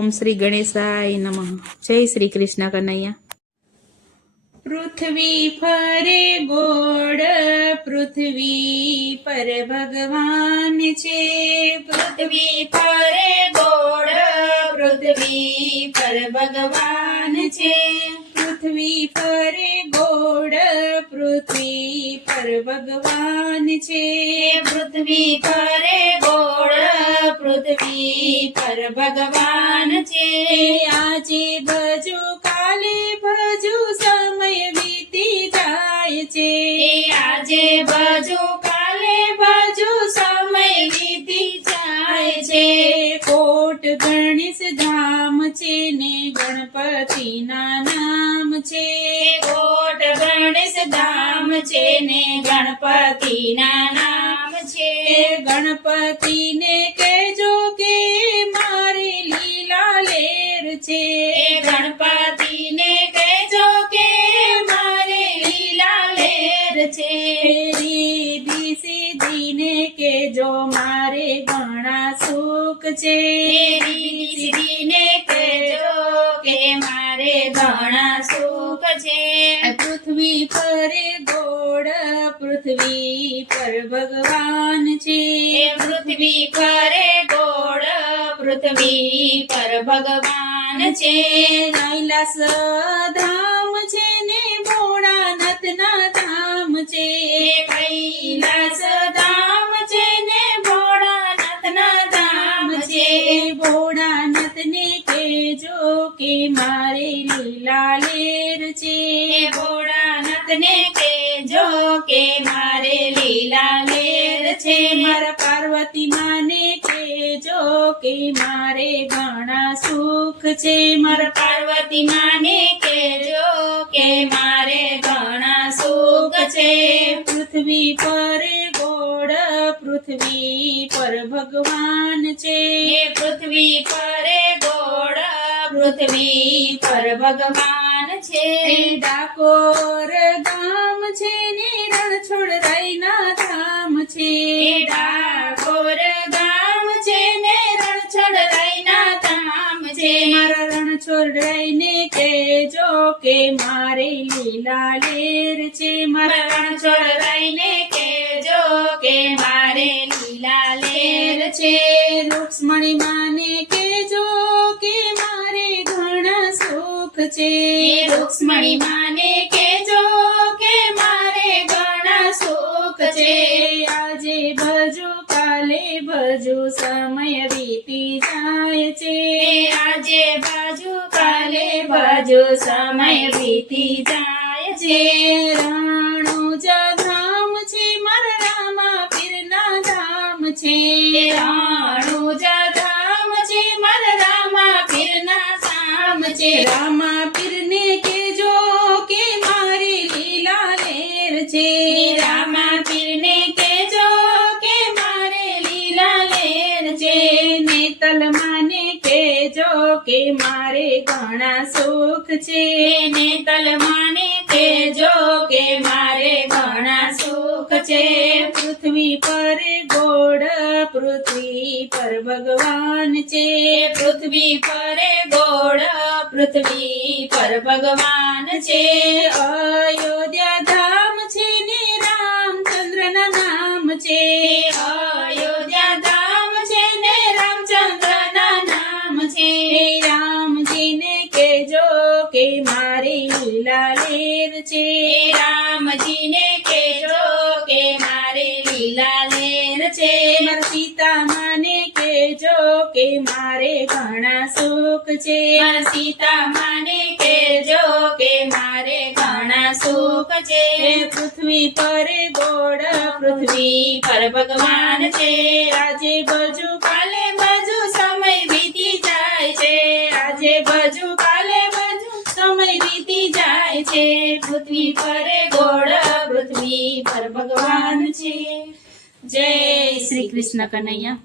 ઓમ શ્રી ગણેશાય નમઃ. જય શ્રી કૃષ્ણ કનૈયા. પૃથ્વી ફરે ગોળ, પૃથ્વી પર ભગવાન છે. પૃથ્વી ફરે ગોળ, પૃથ્વી પર ભગવાન છે. પૃથ્વી ફરે ગોળ, પૃથ્વી પર ભગવાન છે. પૃથ્વી ફરે ગોળ, પૃથ્વી પર ભગવાન છે. આજે ભજુ કાલે ભજુ સમય વીતી જાય છે. આજે ભજુ કાલે ભજુ સમય વીતી જાય છે. કોટ ગણેશ ધામ છે ને ગણપતિના નામ છે. કોટ ગણેશ ધામ છે ને ગણપતિના નામ છે. ગણપતિને કહેજો કે મારી લીલા લેર છે. ગણપતિને કહેજો કે મારે લીલા લેર છે. રીધી સીધીને કહેજો મારે ઘણા સુખ છે. રીધીને કહેજો કે મારે ઘણા સુખ છે. પૃથ્વી ફરે ગોળ, પૃથ્વી પર ભગવાન છે. પૃથ્વી ફરે ગોળ, પૃથ્વી પર ભગવાન છે. કૈલાસ ધામ છે ને ભોળાનાથના ધામ છે. કૈલાસ ધામ છે ને ભોળાનાથના ધામ છે. ભોળાનાથને કહેજો કે મારે લીલા લેર છે. ભોળાનાથને કહેજો કે મારે લીલા લેર છે. મારા પાર્વતી માને કહેજો કે મારે ઘણા સુખ છે. મારા પાર્વતી માને કહેજો કે મારે ઘણા સુખ છે. પૃથ્વી પર ગોળ, પૃથ્વી પર ભગવાન છે. પૃથ્વી ફરે ગોળ, પૃથ્વી પર ભગવાન છે. ડાકોર ગામ છે ને રણછોડરાયના ધામ છે. ડાકોર ગામ છે ને રણછોડરાયના ધામ છે. મારા રણછોડરાયને કહેજો કે મારે લીલા લેર છે. મારા રણછોડરાયને કહેજો કે મારે લીલા લેર છે. રૂક્ષ્મણી માને કહેજો કે મારે ઘણા સુખ છે. રૂક્ષ્મણી માને કહેજો કે મારે ઘણા સુખ છે. આજે ભજુ કાલે ભજુ સમય વીતી જાય છે. આજે બાજુ કાલે બાજુ સમય વીતી જાય છે. રણુજા ધામ છે મારા રામા પીરના ધામ છે. રણુજા ધામ છે મારા રામા પીરના ધામ છે. રામા પીરને કહેજો કે મારી લીલા લેર છે. રામા પીરને કહેજો કે મારે લીલા લેર છે. નેતલ માને કહેજો કે મારે ઘણા સુખ છે. નેતલ માને કહેજો કે મારે ઘણા સુખ છે. પૃથ્વી પર ગોળ, પૃથ્વી પર ભગવાન છે. પૃથ્વી ફરે ગોળ, પૃથ્વી પર ભગવાન છે. અયોધ્યા ધામ છે ને રામચંદ્રના નામ છે. અયોધ્યા ધામ છે ને રામચંદ્રના નામ છે. રામજીને કહેજો કે મારી લીલા લેર છે. રામજીને કહેજો કે મારે લીલા લેર છે. મારા સીતા માને કહેજો કે મારે ઘણા સુખ છે. મારા સીતા માને કહેજો કે મારે ઘણા સુખ છે. પૃથ્વી પર ગોળ, પૃથ્વી પર ભગવાન છે. આજે ભજુ કાલે બાજુ સમય વીતી જાય છે. આજે બાજુ કાલે બાજુ સમય વીતી જાય છે. પૃથ્વી ફરે ગોળ, પૃથ્વી પર ભગવાન છે. જય શ્રી કૃષ્ણ કનૈયા.